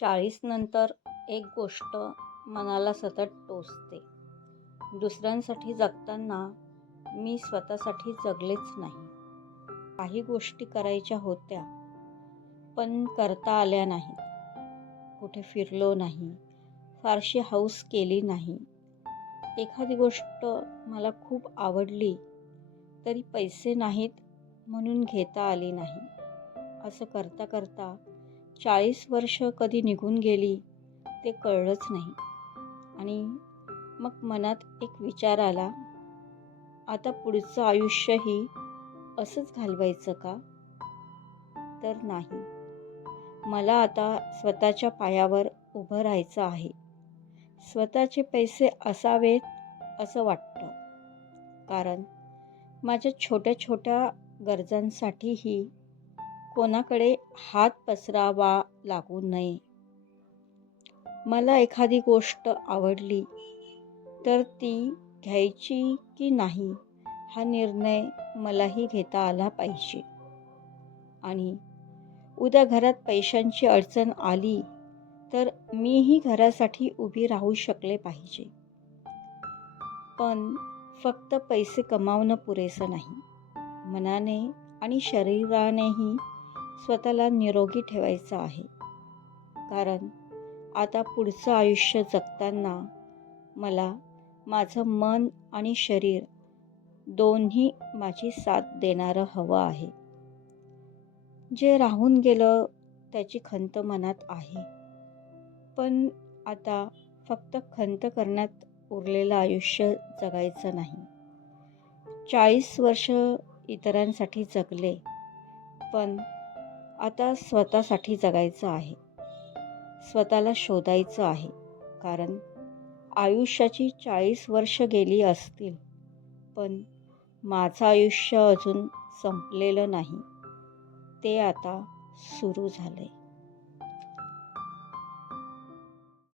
40 नंतर एक गोष्ट मनाला सतत टोचते. दुसऱ्यांसाठी जगताना मी स्वतःसाठी जगलेच नाही. काही गोष्टी करायच्या होत्या, पण करता आल्या नाहीत. कुठे फिरलो नाही, फारशी हौस केली नाही. एखादी गोष्ट मला खूप आवडली, तरी पैसे नाहीत म्हणून घेता आली नाही. असं करता करता 40 वर्ष कधी निघून गेली ते कळलंच नाही. आणि मग मनात एक विचार आला, आता पुढचं आयुष्यही असंच घालवायचं का? तर नाही. मला आता स्वतःच्या पायावर उभं राहायचं आहे. स्वतःचे पैसे असावेत असं वाटतं. कारण माझ्या छोट्या छोट्या गरजांसाठीही कोणाकडे हात पसरावा लागू नये. मला एखादी गोष्ट आवडली तर ती घ्यायची की नाही हा निर्णय मलाही घेता आला पाहिजे. आणि उद्या घरात पैशांची अडचण आली तर मीही घरासाठी उभी राहू शकले पाहिजे. पण फक्त पैसे कमावणं पुरेसं नाही. मनाने आणि शरीरानेही स्वतःला निरोगी ठेवायचं आहे. कारण आता पुढचं आयुष्य जगताना मला माझं मन आणि शरीर दोन्ही माझी साथ देणारं हवं आहे. जे राहून गेलं त्याची खंत मनात आहे. पण आता फक्त खंत करण्यात उरलेलं आयुष्य जगायचं नाही. 40 वर्ष इतरांसाठी जगले, पण आता स्वतःसाठी जगायचं आहे. स्वतःला शोधायचं आहे. कारण आयुष्याची 40 वर्ष गेली असतील, पण माझं आयुष्य अजून संपलेलं नाही. ते आता सुरू झालंय.